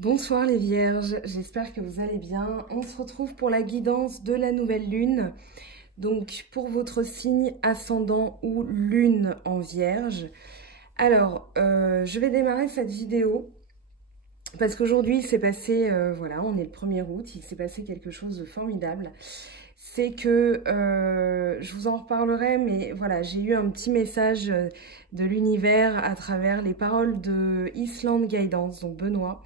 Bonsoir les vierges, j'espère que vous allez bien. On se retrouve pour la guidance de la nouvelle lune. Donc pour votre signe ascendant ou lune en vierge. Alors, je vais démarrer cette vidéo parce qu'aujourd'hui il s'est passé, voilà, on est le 1er août, il s'est passé quelque chose de formidable. C'est que, je vous en reparlerai, mais voilà, j'ai eu un petit message de l'univers à travers les paroles de Island Guidance, donc Benoît,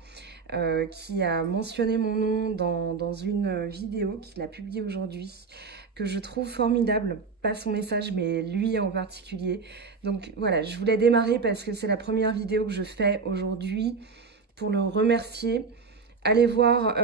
qui a mentionné mon nom dans une vidéo qu'il a publiée aujourd'hui, que je trouve formidable. Pas son message, mais lui en particulier. Donc voilà, je voulais démarrer parce que c'est la première vidéo que je fais aujourd'hui pour le remercier. Allez voir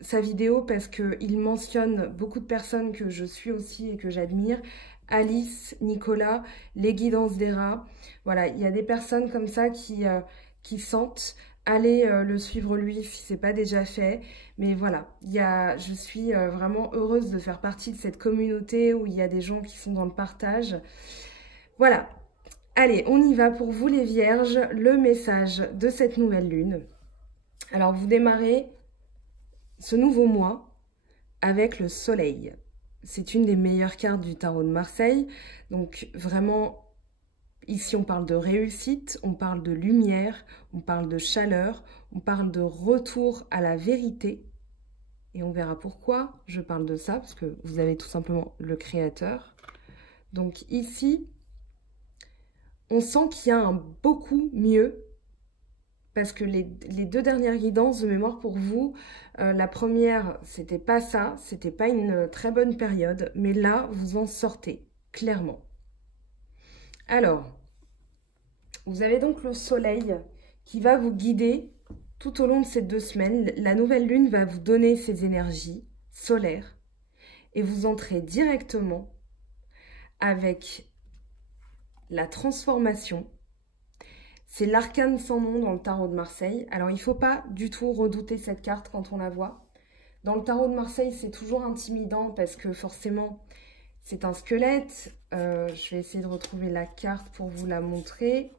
sa vidéo parce qu'il mentionne beaucoup de personnes que je suis aussi et que j'admire. Alice, Nicolas, les guidances des rats. Voilà, il y a des personnes comme ça qui sentent. Allez le suivre lui si ce n'est pas déjà fait. Mais voilà, je suis vraiment heureuse de faire partie de cette communauté où il y a des gens qui sont dans le partage. Voilà, allez, on y va pour vous les vierges, le message de cette nouvelle lune. Alors vous démarrez ce nouveau mois avec le soleil. C'est une des meilleures cartes du tarot de Marseille. Donc vraiment, ici on parle de réussite, on parle de lumière, on parle de chaleur, on parle de retour à la vérité. Et on verra pourquoi je parle de ça, parce que vous avez tout simplement le créateur. Donc ici, on sent qu'il y a un beaucoup mieux. Parce que les deux dernières guidances de mémoire pour vous, la première, c'était pas ça, c'était pas une très bonne période, mais là, vous en sortez, clairement. Alors, vous avez donc le soleil qui va vous guider tout au long de ces 2 semaines. La nouvelle lune va vous donner ses énergies solaires et vous entrez directement avec la transformation. C'est l'arcane sans nom dans le tarot de Marseille. Alors, il ne faut pas du tout redouter cette carte quand on la voit. Dans le tarot de Marseille, c'est toujours intimidant parce que forcément, c'est un squelette. Je vais essayer de retrouver la carte pour vous la montrer.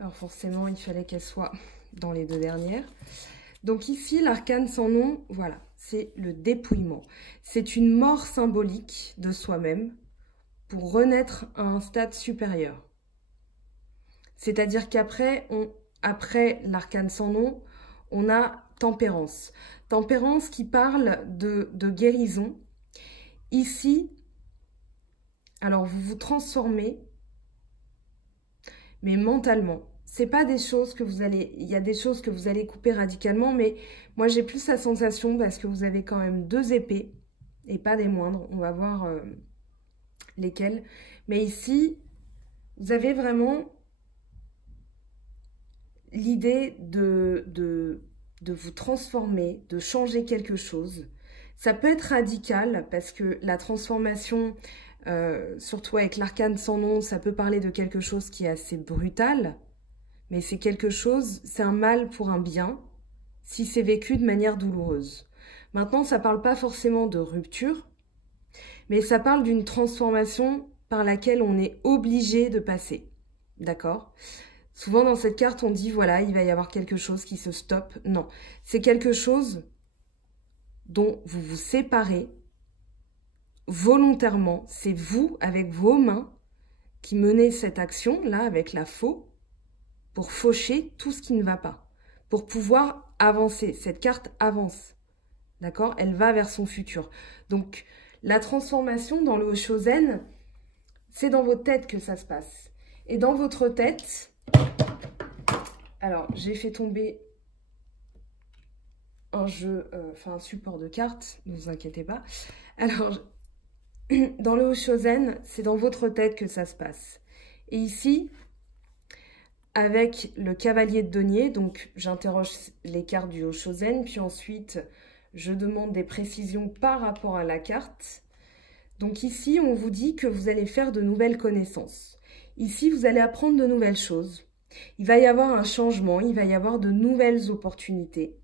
Alors forcément, il fallait qu'elle soit dans les 2 dernières. Donc ici, l'arcane sans nom, voilà, c'est le dépouillement. C'est une mort symbolique de soi-même pour renaître à un stade supérieur. C'est-à-dire qu'après, après l'arcane sans nom, on a tempérance. Tempérance qui parle de guérison. Ici, alors vous vous transformez, mais mentalement. C'est pas des choses que vous allez... Il y a des choses que vous allez couper radicalement, mais moi j'ai plus la sensation parce que vous avez quand même 2 épées, et pas des moindres. On va voir lesquelles. Mais ici, vous avez vraiment l'idée de vous transformer, de changer quelque chose. Ça peut être radical parce que la transformation, surtout avec l'arcane sans nom, ça peut parler de quelque chose qui est assez brutal, mais c'est quelque chose, c'est un mal pour un bien, si c'est vécu de manière douloureuse. Maintenant, ça ne parle pas forcément de rupture, mais ça parle d'une transformation par laquelle on est obligé de passer. D'accord ? Souvent dans cette carte, on dit, voilà, il va y avoir quelque chose qui se stoppe. Non, c'est quelque chose dont vous vous séparez volontairement. C'est vous, avec vos mains, qui menez cette action-là, avec la faux, pour faucher tout ce qui ne va pas, pour pouvoir avancer. Cette carte avance, d'accord? Elle va vers son futur. Donc, la transformation dans le Shosen, c'est dans votre tête que ça se passe. Et dans votre tête... Alors, j'ai fait tomber un jeu, un support de cartes, ne vous inquiétez pas. Alors, dans le Shosen, c'est dans votre tête que ça se passe. Et ici, avec le cavalier de denier, donc j'interroge les cartes du Shosen, puis ensuite, je demande des précisions par rapport à la carte. Donc ici, on vous dit que vous allez faire de nouvelles connaissances. Ici, vous allez apprendre de nouvelles choses. Il va y avoir un changement, il va y avoir de nouvelles opportunités.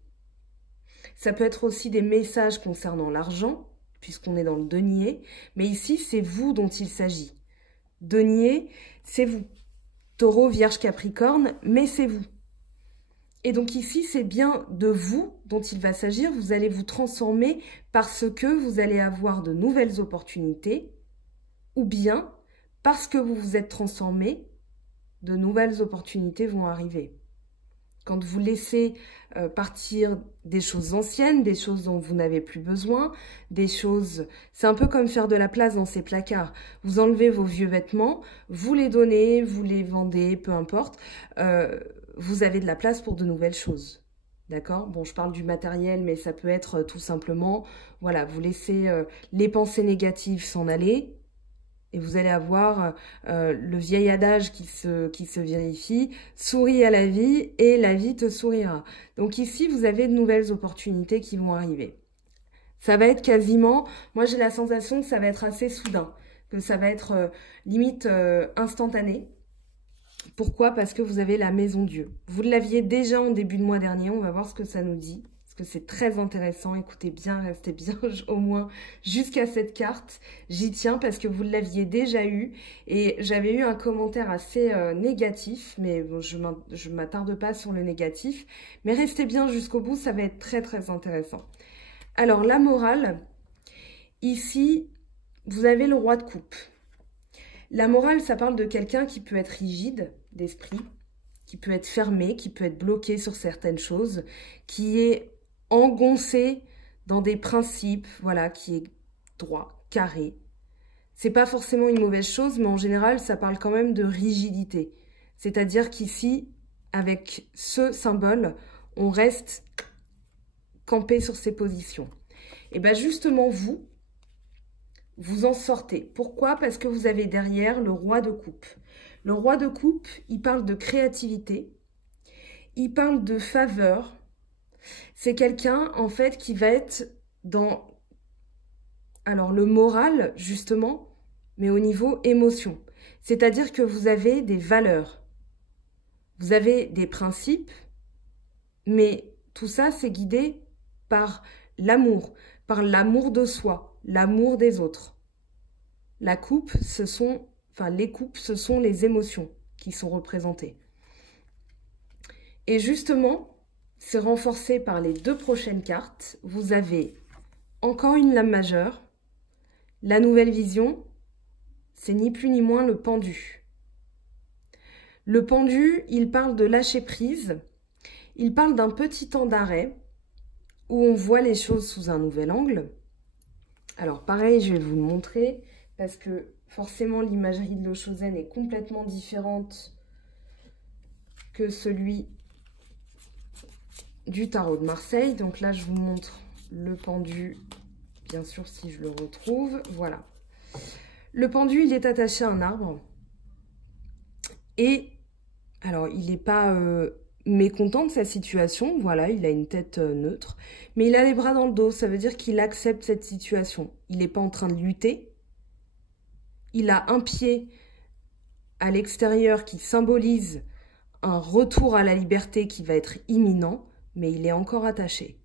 Ça peut être aussi des messages concernant l'argent, puisqu'on est dans le denier. Mais ici, c'est vous dont il s'agit. Denier, c'est vous. Taureau, Vierge, Capricorne, mais c'est vous. Et donc ici, c'est bien de vous dont il va s'agir. Vous allez vous transformer parce que vous allez avoir de nouvelles opportunités, ou bien parce que vous vous êtes transformé, de nouvelles opportunités vont arriver. Quand vous laissez partir des choses anciennes, des choses dont vous n'avez plus besoin, des choses... C'est un peu comme faire de la place dans ces placards. Vous enlevez vos vieux vêtements, vous les donnez, vous les vendez, peu importe. Vous avez de la place pour de nouvelles choses. D'accord? Bon, je parle du matériel, mais ça peut être tout simplement... Voilà, vous laissez les pensées négatives s'en aller. Et vous allez avoir le vieil adage qui se vérifie, souris à la vie et la vie te sourira. Donc ici, vous avez de nouvelles opportunités qui vont arriver. Ça va être quasiment, moi j'ai la sensation que ça va être assez soudain, que ça va être limite instantané. Pourquoi? Parce que vous avez la maison Dieu. Vous l'aviez déjà en début de mois dernier, on va voir ce que ça nous dit. Parce que c'est très intéressant, écoutez bien, restez bien au moins jusqu'à cette carte. J'y tiens parce que vous l'aviez déjà eu et j'avais eu un commentaire assez négatif, mais bon, je ne m'attarde pas sur le négatif. Mais restez bien jusqu'au bout, ça va être très très intéressant. Alors la morale, ici, vous avez le roi de coupe. La morale, ça parle de quelqu'un qui peut être rigide d'esprit, qui peut être fermé, qui peut être bloqué sur certaines choses, qui est engoncé dans des principes, voilà, qui est droit, carré. C'est pas forcément une mauvaise chose, mais en général, ça parle quand même de rigidité. C'est-à-dire qu'ici, avec ce symbole, on reste campé sur ses positions. Et bien justement, vous en sortez. Pourquoi? Parce que vous avez derrière le roi de coupe. Le roi de coupe, il parle de créativité, il parle de faveur. C'est quelqu'un, en fait, qui va être dans, alors le moral, justement, mais au niveau émotion. C'est-à-dire que vous avez des valeurs, vous avez des principes, mais tout ça, c'est guidé par l'amour de soi, l'amour des autres. La coupe, les coupes, ce sont les émotions qui sont représentées. Et justement, c'est renforcé par les deux prochaines cartes. Vous avez encore une lame majeure. La nouvelle vision, c'est ni plus ni moins le pendu. Le pendu, il parle de lâcher prise. Il parle d'un petit temps d'arrêt où on voit les choses sous un nouvel angle. Alors pareil, je vais vous le montrer parce que forcément l'imagerie de l'Oshozen est complètement différente que celui du tarot de Marseille. Donc là, je vous montre le pendu, bien sûr, si je le retrouve. Voilà. Le pendu, il est attaché à un arbre. Et, alors, il n'est pas mécontent de sa situation. Voilà, il a une tête neutre. Mais il a les bras dans le dos. Ça veut dire qu'il accepte cette situation. Il n'est pas en train de lutter. Il a un pied à l'extérieur qui symbolise un retour à la liberté qui va être imminent. Mais il est encore attaché.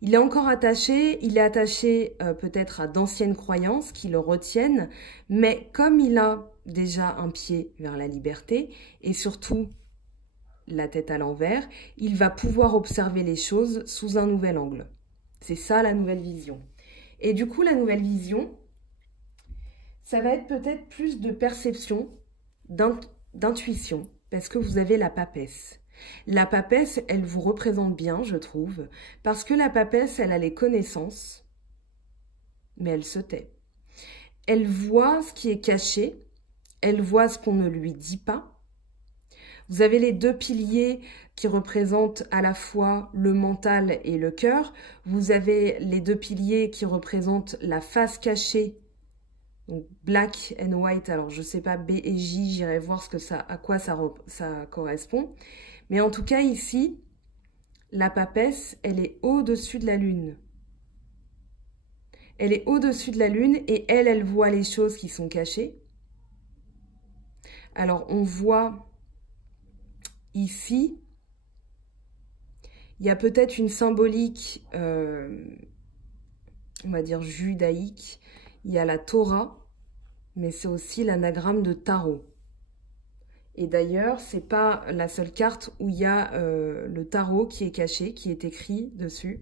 Il est encore attaché, il est attaché peut-être à d'anciennes croyances qui le retiennent, mais comme il a déjà un pied vers la liberté et surtout la tête à l'envers, il va pouvoir observer les choses sous un nouvel angle. C'est ça la nouvelle vision. Et du coup, la nouvelle vision, ça va être peut-être plus de perception, d'intuition, parce que vous avez la papesse. La papesse, elle vous représente bien, je trouve, parce que la papesse, elle a les connaissances, mais elle se tait. Elle voit ce qui est caché, elle voit ce qu'on ne lui dit pas. Vous avez les deux piliers qui représentent à la fois le mental et le cœur. Vous avez les deux piliers qui représentent la face cachée, donc black and white. Alors, je ne sais pas, B et J, j'irai voir à quoi ça correspond. Mais en tout cas, ici, la papesse, elle est au-dessus de la lune. Elle est au-dessus de la lune et elle voit les choses qui sont cachées. Alors, on voit ici, il y a peut-être une symbolique, on va dire judaïque. Il y a la Torah, mais c'est aussi l'anagramme de tarot. Et d'ailleurs, c'est pas la seule carte où il y a le tarot qui est caché, qui est écrit dessus.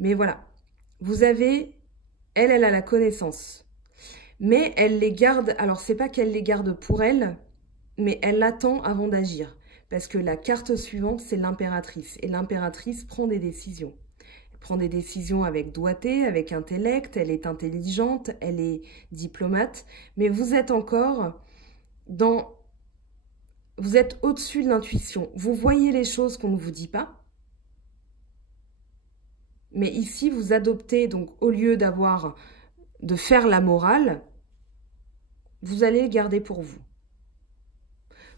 Mais voilà, vous avez, elle a la connaissance. Mais elle les garde, alors c'est pas qu'elle les garde pour elle, mais elle l'attend avant d'agir. Parce que la carte suivante, c'est l'impératrice. Et l'impératrice prend des décisions. Elle prend des décisions avec doigté, avec intellect, elle est intelligente, elle est diplomate. Mais vous êtes encore dans... Vous êtes au-dessus de l'intuition. Vous voyez les choses qu'on ne vous dit pas. Mais ici, vous adoptez, donc au lieu de faire la morale, vous allez le garder pour vous.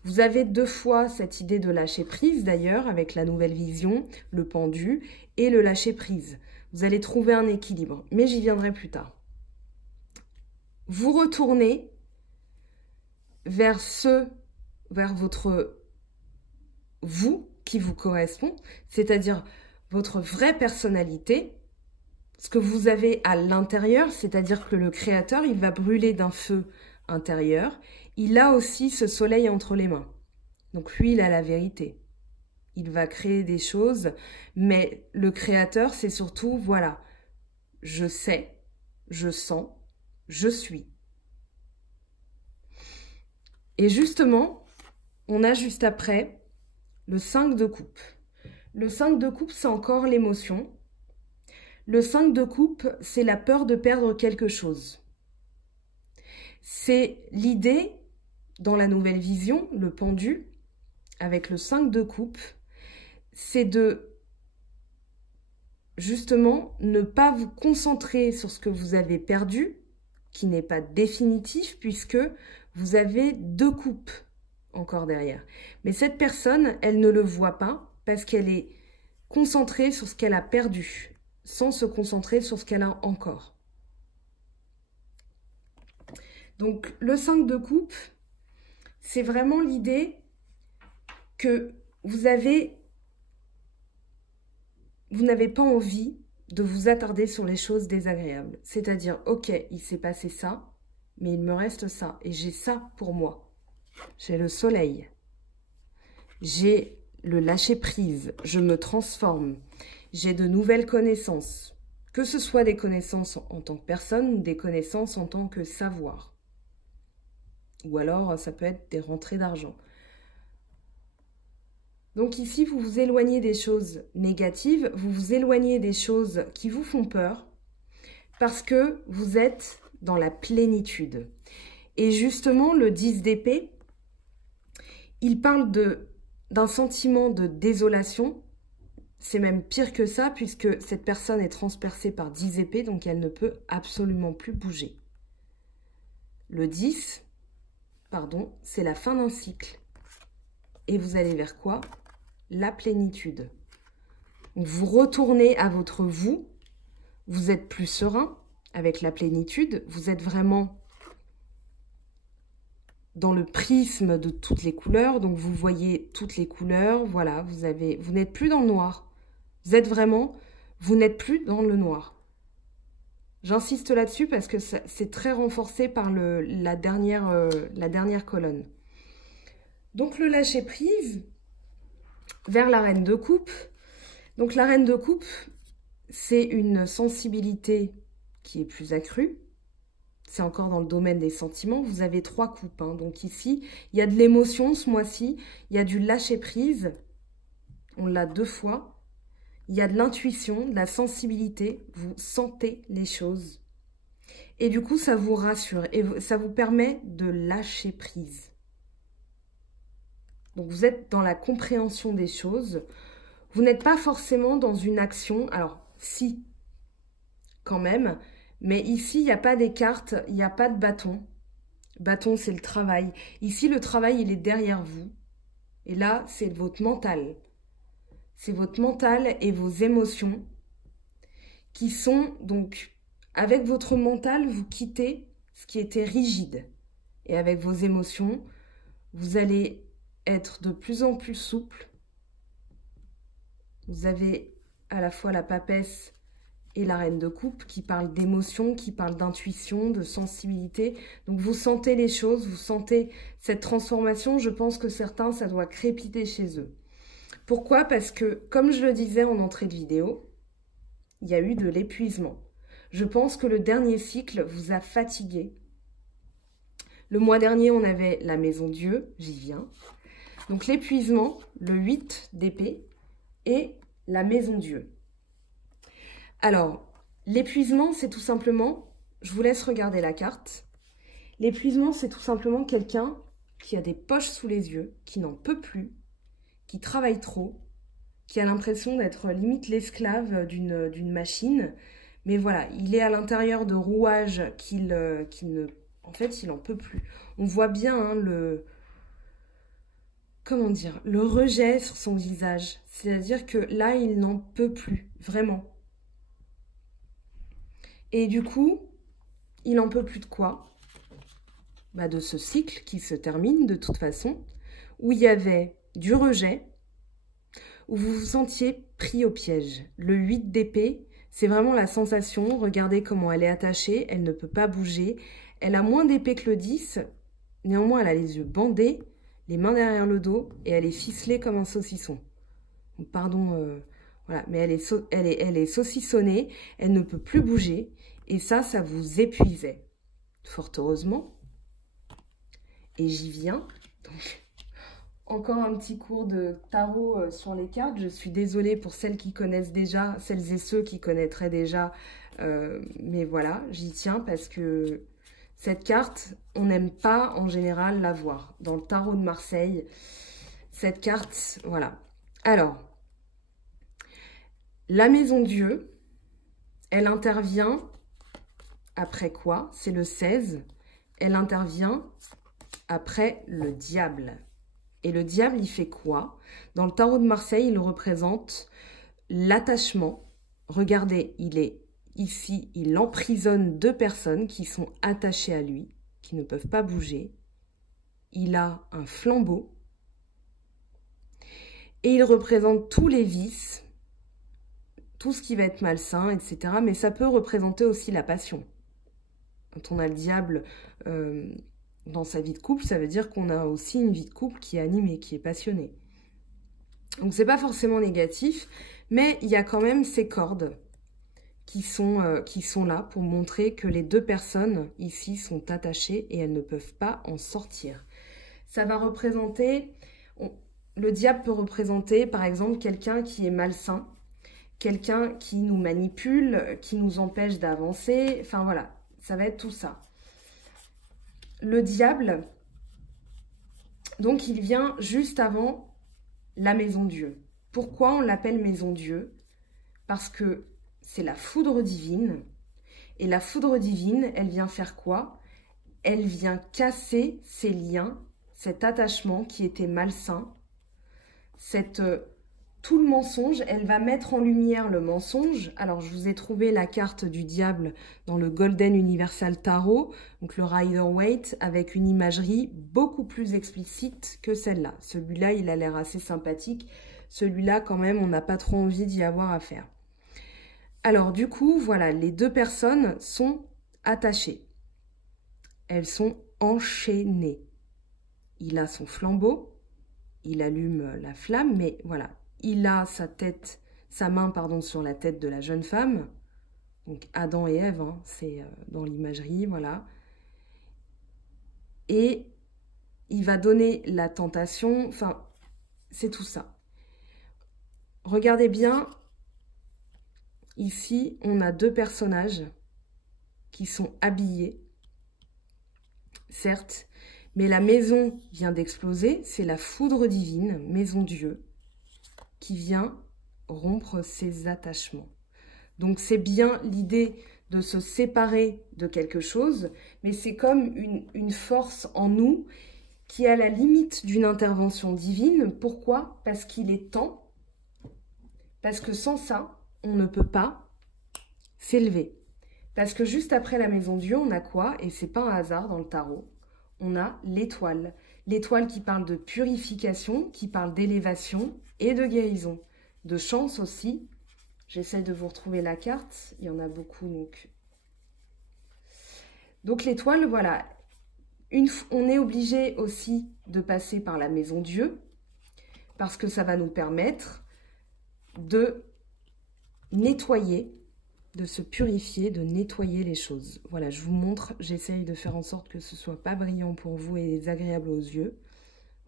Vous avez 2 fois cette idée de lâcher prise d'ailleurs, avec la nouvelle vision, le pendu et le lâcher prise. Vous allez trouver un équilibre, mais j'y viendrai plus tard. Vous retournez vers votre vous qui vous correspond, c'est-à-dire votre vraie personnalité, ce que vous avez à l'intérieur, c'est-à-dire que le créateur, il va brûler d'un feu intérieur. Il a aussi ce soleil entre les mains. Donc lui, il a la vérité. Il va créer des choses, mais le créateur, c'est surtout, voilà, je sais, je sens, je suis. Et justement, on a juste après le 5 de coupe. Le 5 de coupe, c'est encore l'émotion. Le 5 de coupe, c'est la peur de perdre quelque chose. C'est l'idée, dans la nouvelle vision, le pendu, avec le 5 de coupe, c'est de, justement, ne pas vous concentrer sur ce que vous avez perdu, qui n'est pas définitif, puisque vous avez 2 coupes encore derrière. Mais cette personne, elle ne le voit pas, parce qu'elle est concentrée sur ce qu'elle a perdu, sans se concentrer sur ce qu'elle a encore. Donc, le 5 de coupe, c'est vraiment l'idée que vous n'avez pas envie de vous attarder sur les choses désagréables. C'est-à-dire, ok, il s'est passé ça, mais il me reste ça. Et j'ai ça pour moi. J'ai le soleil. J'ai le lâcher-prise. Je me transforme. J'ai de nouvelles connaissances. Que ce soit des connaissances en tant que personne ou des connaissances en tant que savoir. Ou alors, ça peut être des rentrées d'argent. Donc ici, vous vous éloignez des choses négatives, vous vous éloignez des choses qui vous font peur, parce que vous êtes dans la plénitude. Et justement, le 10 d'épée, il parle d'un sentiment de désolation. C'est même pire que ça, puisque cette personne est transpercée par 10 épées, donc elle ne peut absolument plus bouger. Le 10, pardon, c'est la fin d'un cycle. Et vous allez vers quoi? La plénitude. Donc vous retournez à votre vous êtes plus serein avec la plénitude, vous êtes vraiment dans le prisme de toutes les couleurs, donc vous voyez toutes les couleurs, voilà, vous n'êtes plus dans le noir. Vous n'êtes plus dans le noir. J'insiste là-dessus parce que c'est très renforcé par la dernière colonne. Donc le lâcher prise vers la reine de coupe. Donc la reine de coupe, c'est une sensibilité qui est plus accrue. C'est encore dans le domaine des sentiments. Vous avez 3 coupes. Hein. Donc ici, il y a de l'émotion ce mois-ci. Il y a du lâcher prise. On l'a 2 fois. Il y a de l'intuition, de la sensibilité. Vous sentez les choses. Et du coup, ça vous rassure. Et ça vous permet de lâcher prise. Donc vous êtes dans la compréhension des choses. Vous n'êtes pas forcément dans une action. Alors, si, quand même. Mais ici, il n'y a pas des cartes, il n'y a pas de bâton. Bâton, c'est le travail. Ici, le travail, il est derrière vous. Et là, c'est votre mental. C'est votre mental et vos émotions qui sont, donc, avec votre mental, vous quittez ce qui était rigide. Et avec vos émotions, vous allez être de plus en plus souple. Vous avez à la fois la papesse et la reine de coupe qui parle d'émotion, qui parle d'intuition, de sensibilité. Donc vous sentez les choses, vous sentez cette transformation. Je pense que certains, ça doit crépiter chez eux. Pourquoi? Parce que, comme je le disais en entrée de vidéo, il y a eu de l'épuisement. Je pense que le dernier cycle vous a fatigué. Le mois dernier, on avait la maison Dieu, j'y viens. Donc l'épuisement, le 8 d'épée et la maison Dieu. Alors, l'épuisement, c'est tout simplement, je vous laisse regarder la carte. L'épuisement, c'est tout simplement quelqu'un qui a des poches sous les yeux, qui n'en peut plus, qui travaille trop, qui a l'impression d'être limite l'esclave d'une machine. Mais voilà, il est à l'intérieur de rouages qu'il ne... En fait, il n'en peut plus. On voit bien hein, comment dire, le rejet sur son visage. C'est-à-dire que là, il n'en peut plus, vraiment. Et du coup, il n'en peut plus de quoi? Bah, de ce cycle qui se termine de toute façon, où il y avait du rejet, où vous vous sentiez pris au piège. Le 8 d'épée, c'est vraiment la sensation. Regardez comment elle est attachée, elle ne peut pas bouger. Elle a moins d'épée que le 10, néanmoins elle a les yeux bandés, les mains derrière le dos et elle est ficelée comme un saucisson. Pardon, voilà, mais elle est saucissonnée, elle ne peut plus bouger et ça vous épuisait. Fort heureusement. Et j'y viens. Donc, encore un petit cours de tarot sur les cartes. Je suis désolée pour celles qui connaissent déjà, celles et ceux qui connaîtraient déjà. Mais voilà, j'y tiens parce que cette carte, on n'aime pas en général la voir. Dans le tarot de Marseille, cette carte, voilà. Alors, la maison Dieu, elle intervient après quoi? C'est le 16. Elle intervient après le diable. Et le diable, il fait quoi? Dans le tarot de Marseille, il représente l'attachement. Regardez, il est ici, il emprisonne deux personnes qui sont attachées à lui, qui ne peuvent pas bouger. Il a un flambeau. Et il représente tous les vices, tout ce qui va être malsain, etc. Mais ça peut représenter aussi la passion. Quand on a le diable dans sa vie de couple, ça veut dire qu'on a aussi une vie de couple qui est animée, qui est passionnée. Donc c'est pas forcément négatif, mais il y a quand même ces cordes qui sont là pour montrer que les deux personnes ici sont attachées et elles ne peuvent pas en sortir. Ça va représenter, le diable peut représenter par exemple quelqu'un qui est malsain, quelqu'un qui nous manipule, qui nous empêche d'avancer, enfin voilà, ça va être tout ça. Le diable, donc il vient juste avant la maison Dieu. Pourquoi on l'appelle maison Dieu? Parce que c'est la foudre divine. Et la foudre divine, elle vient faire quoi? Elle vient casser ces liens, cet attachement qui était malsain, tout le mensonge. Elle va mettre en lumière le mensonge. Alors, je vous ai trouvé la carte du diable dans le Golden Universal Tarot, donc le Rider-Waite, avec une imagerie beaucoup plus explicite que celle-là. Celui-là, il a l'air assez sympathique. Celui-là, quand même, on n'a pas trop envie d'y avoir affaire. Alors, du coup, voilà, les deux personnes sont attachées. Elles sont enchaînées. Il a son flambeau, il allume la flamme, mais voilà. Il a sa main sur la tête de la jeune femme. Donc Adam et Ève, hein, c'est dans l'imagerie, voilà. Et il va donner la tentation, enfin, c'est tout ça. Regardez bien, ici, on a deux personnages qui sont habillés, certes, mais la maison vient d'exploser, c'est la foudre divine, maison Dieu, qui vient rompre ses attachements. Donc c'est bien l'idée de se séparer de quelque chose, mais c'est comme une force en nous qui est à la limite d'une intervention divine. Pourquoi? Parce qu'il est temps, parce que sans ça, on ne peut pas s'élever. Parce que juste après la maison Dieu, on a quoi? Et c'est pas un hasard dans le tarot, on a l'étoile. L'étoile qui parle de purification, qui parle d'élévation et de guérison. De chance aussi. J'essaie de vous retrouver la carte. Il y en a beaucoup, donc l'étoile, voilà. On est obligé aussi de passer par la maison Dieu, parce que ça va nous permettre de nettoyer, de se purifier, de nettoyer les choses. Voilà, je vous montre, j'essaye de faire en sorte que ce soit pas brillant pour vous et désagréable aux yeux.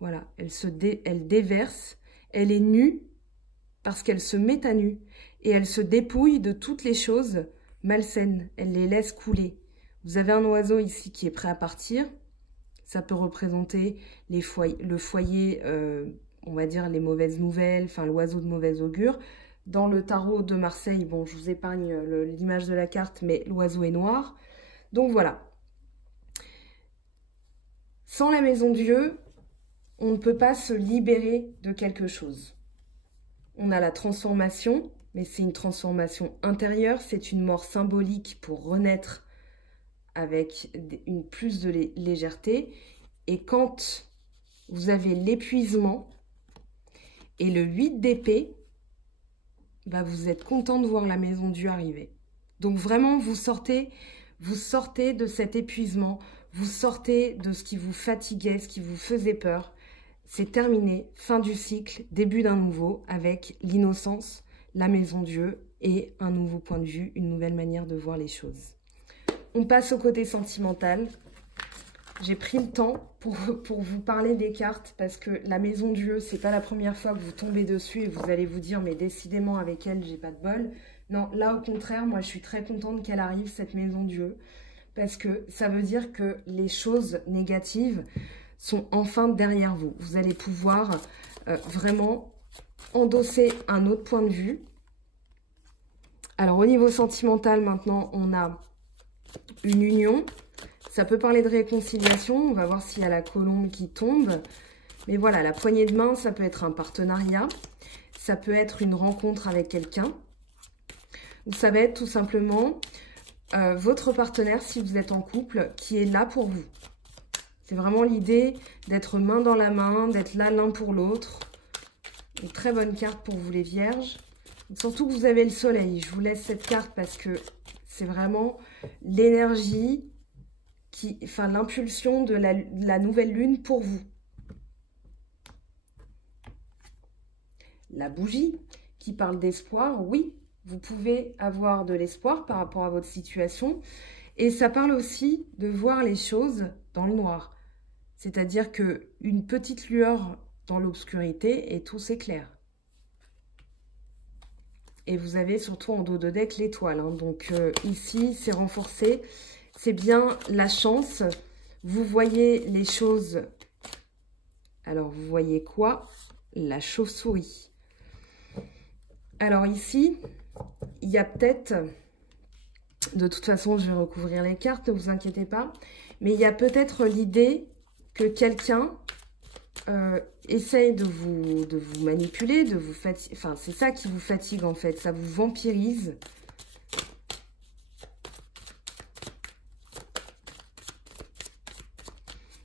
Voilà, elle déverse, elle est nue parce qu'elle se met à nu et elle se dépouille de toutes les choses malsaines, elle les laisse couler. Vous avez un oiseau ici qui est prêt à partir, ça peut représenter le foyer, on va dire les mauvaises nouvelles, enfin l'oiseau de mauvais augure. Dans le tarot de Marseille, bon, je vous épargne l'image de la carte, mais l'oiseau est noir. Donc voilà. Sans la maison Dieu, on ne peut pas se libérer de quelque chose. On a la transformation, mais c'est une transformation intérieure, c'est une mort symbolique pour renaître avec plus de légèreté. Et quand vous avez l'épuisement et le 8 d'épée, bah vous êtes content de voir la maison Dieu arriver. Donc vraiment, vous sortez de cet épuisement, vous sortez de ce qui vous fatiguait, ce qui vous faisait peur. C'est terminé, fin du cycle, début d'un nouveau, avec l'innocence, la maison Dieu et un nouveau point de vue, une nouvelle manière de voir les choses. On passe au côté sentimental. J'ai pris le temps pour vous parler des cartes parce que la maison Dieu, c'est pas la première fois que vous tombez dessus et vous allez vous dire mais décidément avec elle, j'ai pas de bol. Non, là au contraire, moi je suis très contente qu'elle arrive cette maison Dieu parce que ça veut dire que les choses négatives sont enfin derrière vous. Vous allez pouvoir vraiment endosser un autre point de vue. Alors au niveau sentimental maintenant, on a une union. Ça peut parler de réconciliation, on va voir s'il y a la colombe qui tombe. Mais voilà, la poignée de main, ça peut être un partenariat. Ça peut être une rencontre avec quelqu'un. Ou ça va être tout simplement votre partenaire, si vous êtes en couple, qui est là pour vous. C'est vraiment l'idée d'être main dans la main, d'être là l'un pour l'autre. Une très bonne carte pour vous les vierges. Surtout que vous avez le soleil. Je vous laisse cette carte parce que c'est vraiment l'énergie, enfin l'impulsion de la nouvelle lune pour vous. La bougie qui parle d'espoir, oui, vous pouvez avoir de l'espoir par rapport à votre situation. Et ça parle aussi de voir les choses dans le noir. C'est-à-dire qu'une petite lueur dans l'obscurité et tout s'éclaire. Et vous avez surtout en dos de deck l'étoile. Hein. Donc ici, c'est renforcé. C'est bien la chance. Vous voyez les choses. Alors, vous voyez quoi? La chauve-souris. Alors ici, il y a peut-être... De toute façon, je vais recouvrir les cartes, ne vous inquiétez pas. Mais il y a peut-être l'idée que quelqu'un essaye de vous manipuler, de vous fatiguer. Enfin, c'est ça qui vous fatigue en fait. Ça vous vampirise.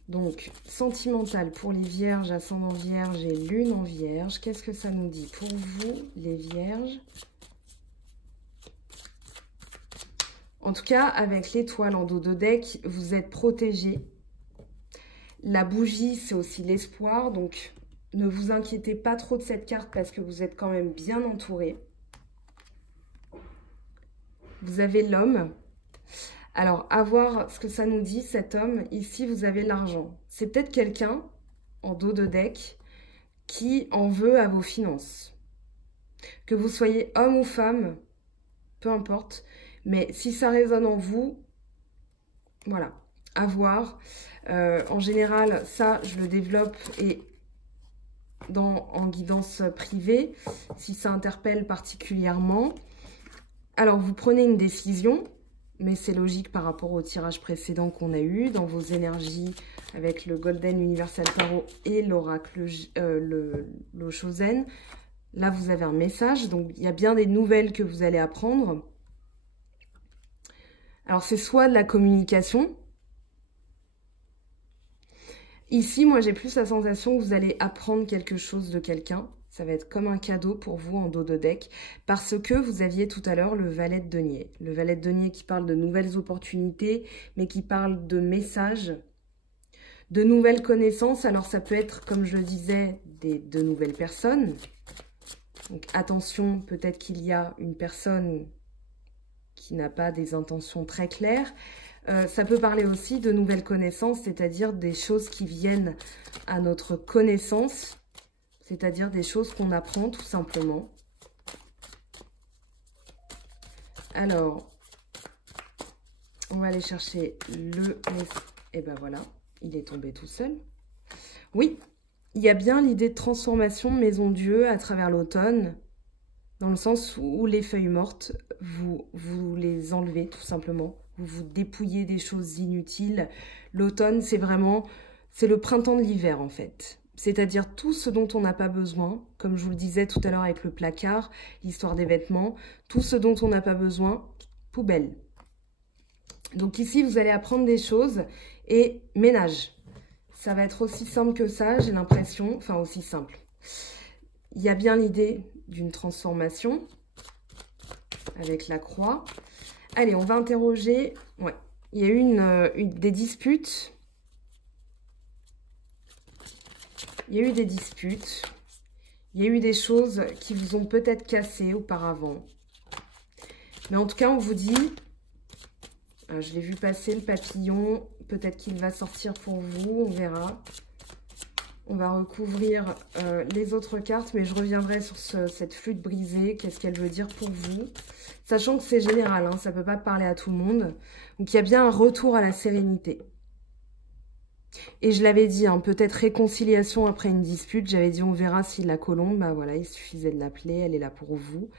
Donc, sentimental pour les vierges, ascendant vierge et lune en vierge. Qu'est-ce que ça nous dit pour vous, les vierges? En tout cas, avec l'étoile en dos de deck, vous êtes protégés. La bougie, c'est aussi l'espoir. Donc, ne vous inquiétez pas trop de cette carte parce que vous êtes quand même bien entourés. Vous avez l'homme. Alors, à voir ce que ça nous dit, cet homme. Ici, vous avez l'argent. C'est peut-être quelqu'un, en dos de deck, qui en veut à vos finances. Que vous soyez homme ou femme, peu importe. Mais si ça résonne en vous, voilà, à voir. En général, ça, je le développe et en guidance privée, si ça interpelle particulièrement. Alors, vous prenez une décision. Mais c'est logique par rapport au tirage précédent qu'on a eu dans vos énergies avec le Golden Universal Tarot et l'oracle le Chosen. Là, vous avez un message. Donc, il y a bien des nouvelles que vous allez apprendre. Alors, c'est soit de la communication. Ici, moi, j'ai plus la sensation que vous allez apprendre quelque chose de quelqu'un. Ça va être comme un cadeau pour vous en dos de deck parce que vous aviez tout à l'heure le valet de denier. Le valet de denier qui parle de nouvelles opportunités, mais qui parle de messages, de nouvelles connaissances. Alors ça peut être, comme je le disais, de nouvelles personnes. Donc attention, peut-être qu'il y a une personne qui n'a pas des intentions très claires. Ça peut parler aussi de nouvelles connaissances, c'est-à-dire des choses qui viennent à notre connaissance, c'est-à-dire des choses qu'on apprend tout simplement. Alors, on va aller chercher le... Et ben voilà, il est tombé tout seul. Oui, il y a bien l'idée de transformation Maison Dieu à travers l'automne, dans le sens où les feuilles mortes, vous les enlevez tout simplement. Vous dépouillez des choses inutiles. L'automne, c'est vraiment... c'est le printemps de l'hiver en fait. C'est-à-dire tout ce dont on n'a pas besoin, comme je vous le disais tout à l'heure avec le placard, l'histoire des vêtements, tout ce dont on n'a pas besoin, poubelle. Donc ici, vous allez apprendre des choses et ménage. Ça va être aussi simple que ça, j'ai l'impression, enfin aussi simple. Il y a bien l'idée d'une transformation avec la croix. Allez, on va interroger. Ouais, il y a eu des disputes. Il y a eu des disputes. Il y a eu des choses qui vous ont peut-être cassé auparavant. Mais en tout cas, on vous dit... je l'ai vu passer, le papillon. Peut-être qu'il va sortir pour vous, on verra. On va recouvrir les autres cartes, mais je reviendrai sur cette flûte brisée. Qu'est-ce qu'elle veut dire pour vous? Sachant que c'est général, hein, ça ne peut pas parler à tout le monde. Donc, il y a bien un retour à la sérénité. Et je l'avais dit, hein, peut-être réconciliation après une dispute. J'avais dit, on verra si la colombe, bah voilà, il suffisait de l'appeler, elle est là pour vous.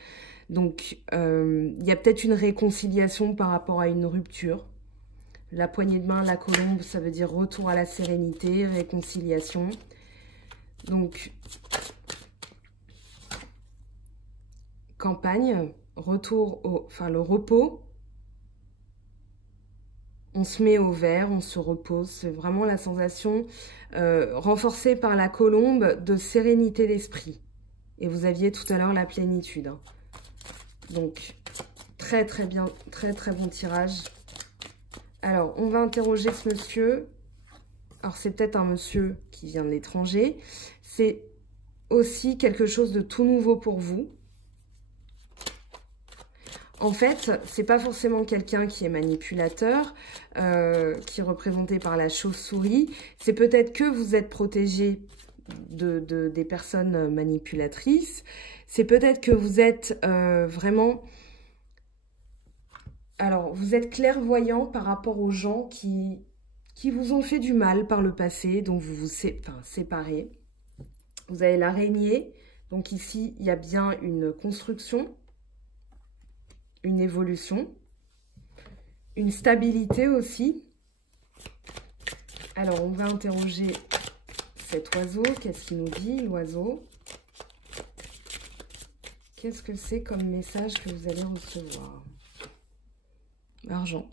Donc, il y a peut-être une réconciliation par rapport à une rupture. La poignée de main, la colombe, ça veut dire retour à la sérénité, réconciliation. Donc, campagne, retour au... enfin, le repos. On se met au vert, on se repose. C'est vraiment la sensation renforcée par la colombe de sérénité d'esprit. Et vous aviez tout à l'heure la plénitude. Hein. Donc, très très bien, très très bon tirage. Alors, on va interroger ce monsieur. Alors, c'est peut-être un monsieur qui vient de l'étranger. C'est aussi quelque chose de tout nouveau pour vous. En fait, c'est pas forcément quelqu'un qui est manipulateur, qui est représenté par la chauve-souris. C'est peut-être que vous êtes protégé des personnes manipulatrices. C'est peut-être que vous êtes vraiment... Alors, vous êtes clairvoyant par rapport aux gens qui vous ont fait du mal par le passé, dont vous vous séparez. Vous avez l'araignée. Donc ici, il y a bien une construction, une évolution, une stabilité aussi. Alors, on va interroger cet oiseau. Qu'est-ce qu'il nous dit, l'oiseau? Qu'est-ce que c'est comme message que vous allez recevoir? Argent.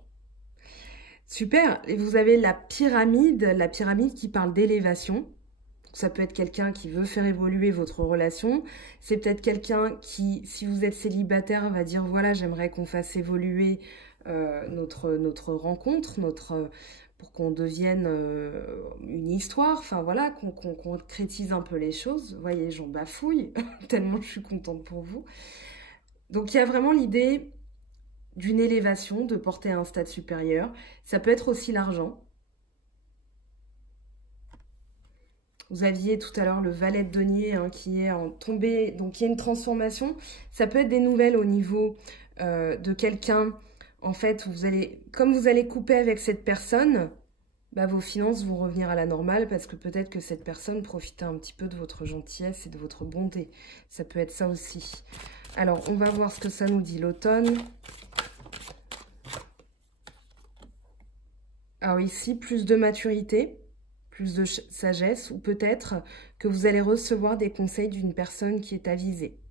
Super. Et vous avez la pyramide qui parle d'élévation. Ça peut être quelqu'un qui veut faire évoluer votre relation. C'est peut-être quelqu'un qui, si vous êtes célibataire, va dire, voilà, j'aimerais qu'on fasse évoluer notre rencontre, pour qu'on devienne une histoire. Enfin, voilà, qu'on concrétise un peu les choses. Vous voyez, j'en bafouille, tellement je suis contente pour vous. Donc, il y a vraiment l'idée d'une élévation, de porter à un stade supérieur. Ça peut être aussi l'argent. Vous aviez tout à l'heure le valet de denier hein, qui est en tombé, donc il y a une transformation. Ça peut être des nouvelles au niveau de quelqu'un. En fait, comme vous allez couper avec cette personne, bah, vos finances vont revenir à la normale parce que peut-être que cette personne profitait un petit peu de votre gentillesse et de votre bonté. Ça peut être ça aussi. Alors, on va voir ce que ça nous dit l'automne. Alors ici, plus de maturité. Plus de sagesse, ou peut-être que vous allez recevoir des conseils d'une personne qui est avisée.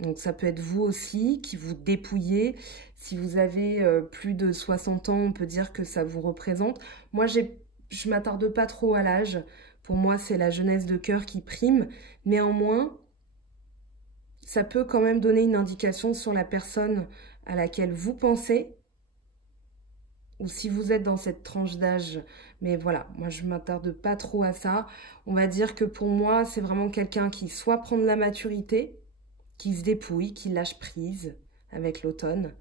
Donc ça peut être vous aussi, qui vous dépouillez. Si vous avez plus de 60 ans, on peut dire que ça vous représente. Moi, je ne m'attarde pas trop à l'âge Pour moi, c'est la jeunesse de cœur qui prime. Néanmoins, ça peut quand même donner une indication sur la personne à laquelle vous pensez, ou si vous êtes dans cette tranche d'âge. Mais voilà, moi je ne m'attarde pas trop à ça. On va dire que pour moi, c'est vraiment quelqu'un qui soit prend de la maturité, qui se dépouille, qui lâche prise avec l'automne.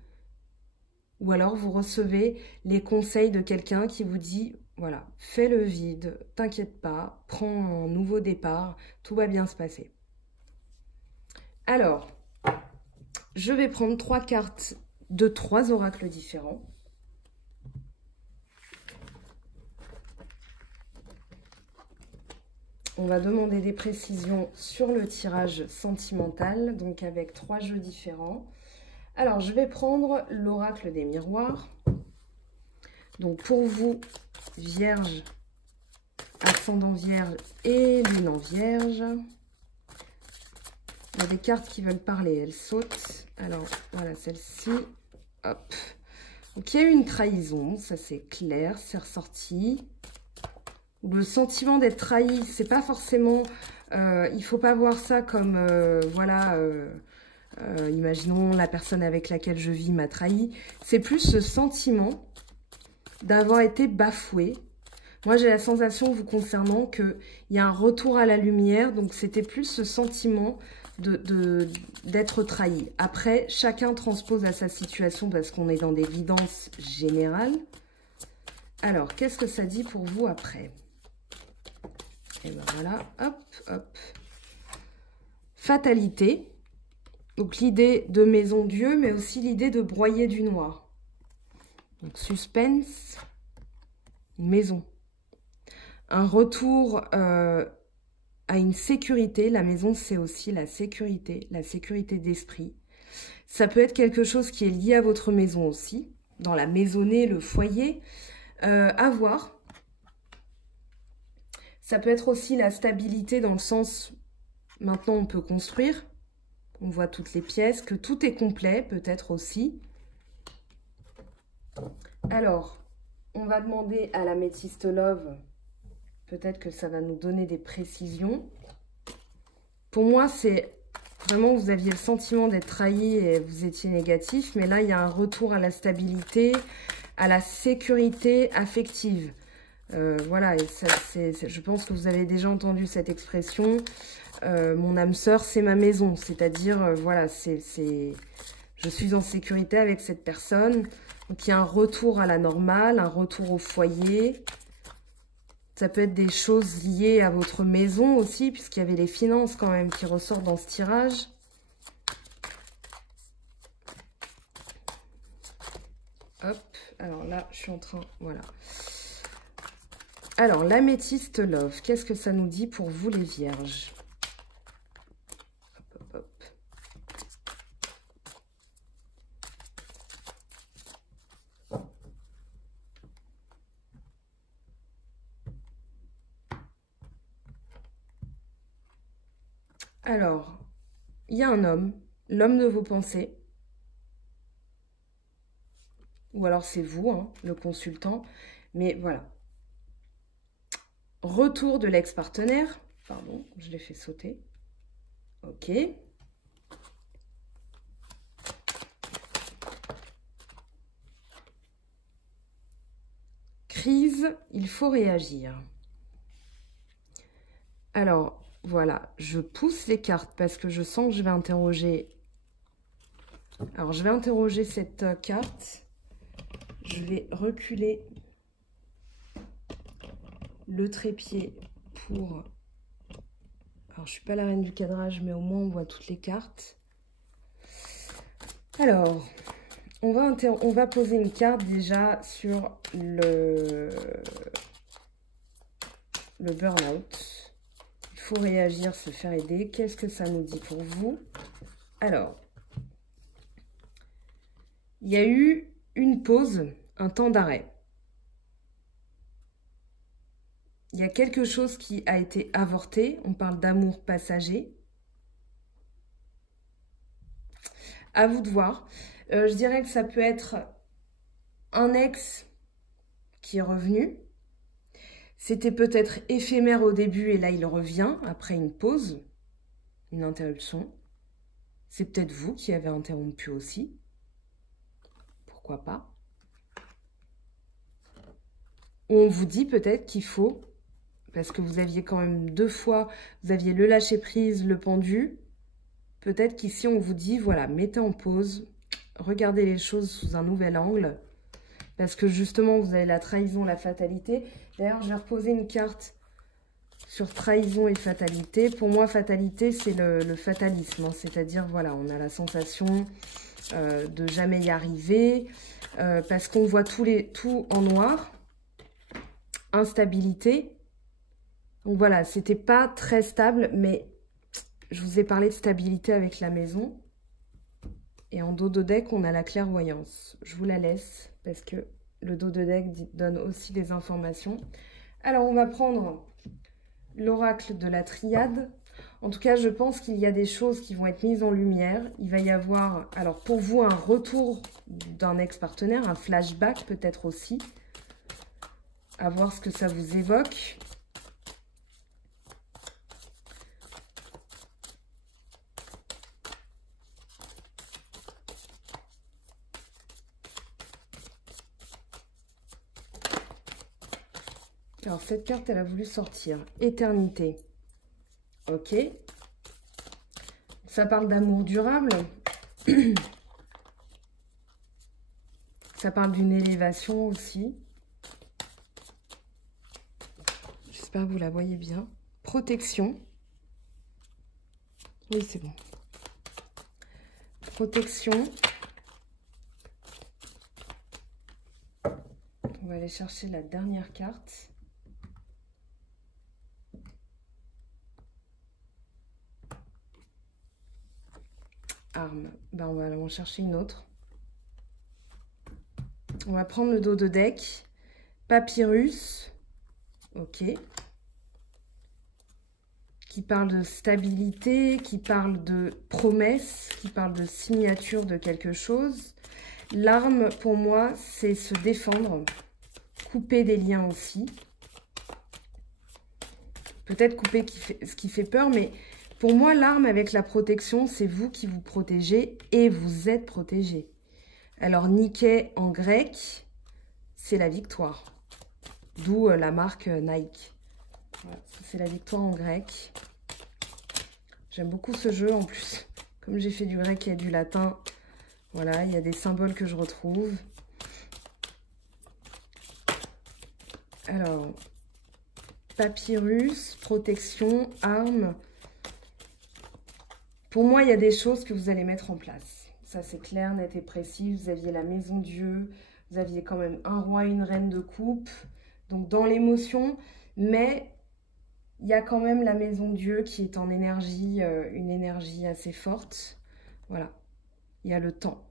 Ou alors vous recevez les conseils de quelqu'un qui vous dit, voilà, fais le vide, t'inquiète pas, prends un nouveau départ, tout va bien se passer. Alors, je vais prendre 3 cartes de 3 oracles différents. On va demander des précisions sur le tirage sentimental, donc avec 3 jeux différents. Alors, je vais prendre l'oracle des miroirs. Donc, pour vous, Vierge, ascendant Vierge et Lune en Vierge. Il y a des cartes qui veulent parler, elles sautent. Alors, voilà, celle-ci. Hop. Donc, il y a eu une trahison, ça c'est clair, c'est ressorti. Le sentiment d'être trahi, c'est pas forcément... il faut pas voir ça comme, voilà, imaginons la personne avec laquelle je vis m'a trahi. C'est plus ce sentiment d'avoir été bafoué. Moi, j'ai la sensation vous concernant qu'il y a un retour à la lumière. Donc, c'était plus ce sentiment d'être trahi. Après, chacun transpose à sa situation parce qu'on est dans des vidances générales. Alors, qu'est-ce que ça dit pour vous après ? Et ben voilà, hop, hop. Fatalité. Donc l'idée de maison Dieu, mais aussi l'idée de broyer du noir. Donc suspense, maison. Un retour à une sécurité. La maison, c'est aussi la sécurité d'esprit. Ça peut être quelque chose qui est lié à votre maison aussi, dans la maisonnée, le foyer. À voir. Ça peut être aussi la stabilité dans le sens, maintenant on peut construire, on voit toutes les pièces, que tout est complet peut-être aussi. Alors, on va demander à l'améthyste Love, peut-être que ça va nous donner des précisions. Pour moi, c'est vraiment, vous aviez le sentiment d'être trahi et vous étiez négatif, mais là, il y a un retour à la stabilité, à la sécurité affective. Voilà, et ça, je pense que vous avez déjà entendu cette expression. Mon âme sœur, c'est ma maison. C'est-à-dire, voilà, je suis en sécurité avec cette personne. Donc, il y a un retour à la normale, un retour au foyer. Ça peut être des choses liées à votre maison aussi, puisqu'il y avait les finances quand même qui ressortent dans ce tirage. Hop, alors là, je suis en train, voilà. Alors, l'améthyste Love, qu'est-ce que ça nous dit pour vous les vierges? Hop, hop, hop. Alors, il y a un homme, l'homme de vos pensées. Ou alors c'est vous, hein, le consultant. Mais voilà. Retour de l'ex-partenaire. Pardon, je l'ai fait sauter. Ok. Crise, il faut réagir. Alors, voilà, je pousse les cartes parce que je sens que je vais interroger. Alors, je vais interroger cette carte. Je vais reculer le trépied pour... Alors, je ne suis pas la reine du cadrage, mais au moins, on voit toutes les cartes. Alors, on va poser une carte déjà sur le burn-out. Il faut réagir, se faire aider. Qu'est-ce que ça nous dit pour vous? Alors, il y a eu une pause, un temps d'arrêt. Il y a quelque chose qui a été avorté. On parle d'amour passager. À vous de voir. Je dirais que ça peut être un ex qui est revenu. C'était peut-être éphémère au début et là il revient après une pause, une interruption. C'est peut-être vous qui avez interrompu aussi. Pourquoi pas? Ou on vous dit peut-être qu'il faut, parce que vous aviez quand même 2 fois, vous aviez le lâcher-prise, le pendu. Peut-être qu'ici on vous dit, voilà, mettez en pause, regardez les choses sous un nouvel angle. Parce que justement, vous avez la trahison, la fatalité. D'ailleurs, je vais reposer une carte sur trahison et fatalité. Pour moi, fatalité, c'est le fatalisme. Hein. C'est-à-dire, voilà, on a la sensation de jamais y arriver. Parce qu'on voit tout en noir. Instabilité. Donc voilà, c'était pas très stable, mais je vous ai parlé de stabilité avec la maison. Et en dos de deck, on a la clairvoyance. Je vous la laisse parce que le dos de deck donne aussi des informations. Alors, on va prendre l'oracle de la triade. En tout cas, je pense qu'il y a des choses qui vont être mises en lumière. Il va y avoir, alors pour vous, un retour d'un ex-partenaire, un flashback peut-être aussi. À voir ce que ça vous évoque. Alors, cette carte, elle a voulu sortir. Éternité. Ok. Ça parle d'amour durable. Ça parle d'une élévation aussi. J'espère que vous la voyez bien. Protection. Oui, c'est bon. Protection. On va aller chercher la dernière carte. Arme. Ben, on va aller en chercher une autre. On va prendre le dos de deck. Papyrus. Ok. Qui parle de stabilité, qui parle de promesse, qui parle de signature de quelque chose. L'arme, pour moi, c'est se défendre. Couper des liens aussi. Peut-être couper ce qui fait peur, mais pour moi, l'arme avec la protection, c'est vous qui vous protégez et vous êtes protégé. Alors, Nike en grec, c'est la victoire. D'où la marque Nike. Voilà, c'est la victoire en grec. J'aime beaucoup ce jeu en plus. Comme j'ai fait du grec et du latin, voilà, il y a des symboles que je retrouve. Alors, papyrus, protection, arme. Pour moi, il y a des choses que vous allez mettre en place. Ça, c'est clair, net et précis. Vous aviez la maison Dieu. Vous aviez quand même un roi et une reine de coupe. Donc, dans l'émotion. Mais il y a quand même la maison Dieu qui est en énergie, une énergie assez forte. Voilà. Il y a le temps.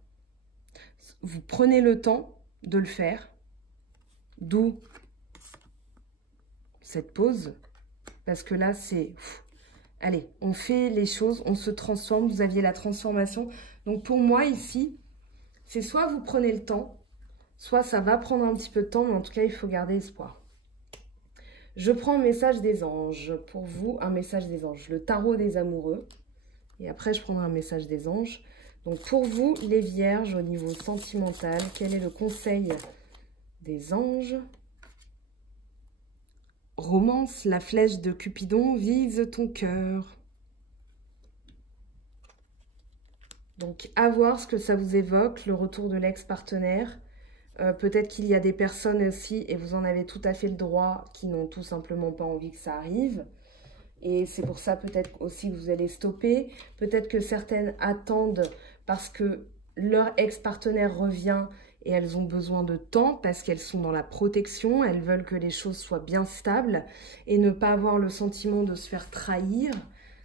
Vous prenez le temps de le faire. D'où cette pause. Parce que là, c'est... Allez, on fait les choses, on se transforme. Vous aviez la transformation. Donc, pour moi, ici, c'est soit vous prenez le temps, soit ça va prendre un petit peu de temps, mais en tout cas, il faut garder espoir. Je prends un message des anges. Pour vous, un message des anges. Le tarot des amoureux. Et après, je prendrai un message des anges. Donc, pour vous, les vierges, au niveau sentimental, quel est le conseil des anges? Romance, la flèche de Cupidon vise ton cœur. Donc, à voir ce que ça vous évoque, le retour de l'ex-partenaire. Peut-être qu'il y a des personnes aussi, et vous en avez tout à fait le droit, qui n'ont tout simplement pas envie que ça arrive. Et c'est pour ça peut-être aussi que vous allez stopper. Peut-être que certaines attendent parce que leur ex-partenaire revient et elles ont besoin de temps parce qu'elles sont dans la protection. Elles veulent que les choses soient bien stables et ne pas avoir le sentiment de se faire trahir.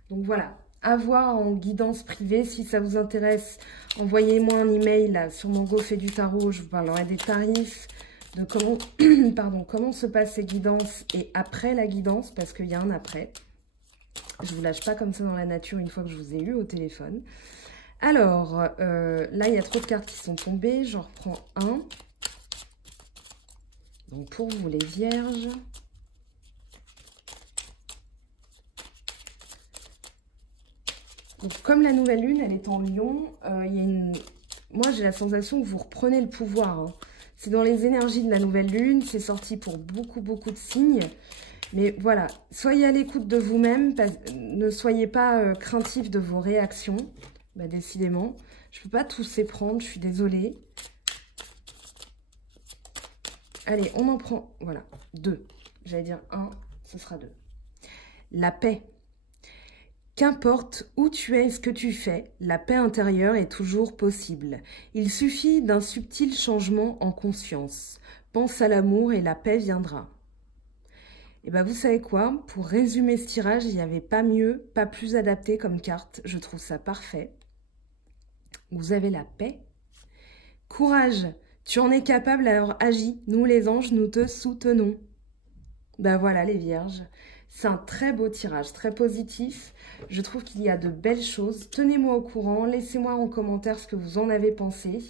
Donc voilà. À voir en guidance privée. Si ça vous intéresse, envoyez-moi un email sur mon Go fait du tarot. Je vous parlerai des tarifs, de comment, pardon, comment se passent ces guidances et après la guidance, parce qu'il y a un après. Je ne vous lâche pas comme ça dans la nature une fois que je vous ai eu au téléphone. Alors, là, il y a trop de cartes qui sont tombées. J'en reprends un. Donc, pour vous, les vierges. Donc, comme la nouvelle lune, elle est en Lion, moi j'ai la sensation que vous reprenez le pouvoir. Hein. C'est dans les énergies de la nouvelle lune, c'est sorti pour beaucoup de signes. Mais voilà, soyez à l'écoute de vous-même, ne soyez pas craintifs de vos réactions. Bah, décidément, je ne peux pas tous les prendre, je suis désolée. Allez, on en prend, voilà, 2. J'allais dire 1, ce sera 2. La paix. Qu'importe où tu es et ce que tu fais, la paix intérieure est toujours possible. Il suffit d'un subtil changement en conscience. Pense à l'amour et la paix viendra. Et bien vous savez quoi? Pour résumer ce tirage, il n'y avait pas mieux, pas plus adapté comme carte. Je trouve ça parfait. Vous avez la paix. Courage, tu en es capable, alors agis. Nous les anges, nous te soutenons. Ben voilà les vierges. C'est un très beau tirage, très positif. Je trouve qu'il y a de belles choses. Tenez-moi au courant, laissez-moi en commentaire ce que vous en avez pensé.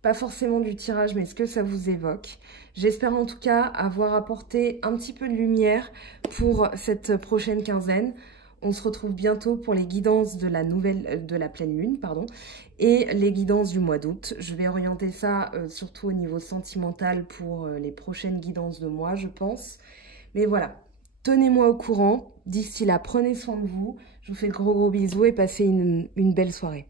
Pas forcément du tirage, mais ce que ça vous évoque. J'espère en tout cas avoir apporté un petit peu de lumière pour cette prochaine quinzaine. On se retrouve bientôt pour les guidances de la pleine lune, pardon, et les guidances du mois d'août. Je vais orienter ça surtout au niveau sentimental pour les prochaines guidances de mois, je pense. Mais voilà. Tenez-moi au courant. D'ici là, prenez soin de vous. Je vous fais de gros bisous et passez une belle soirée.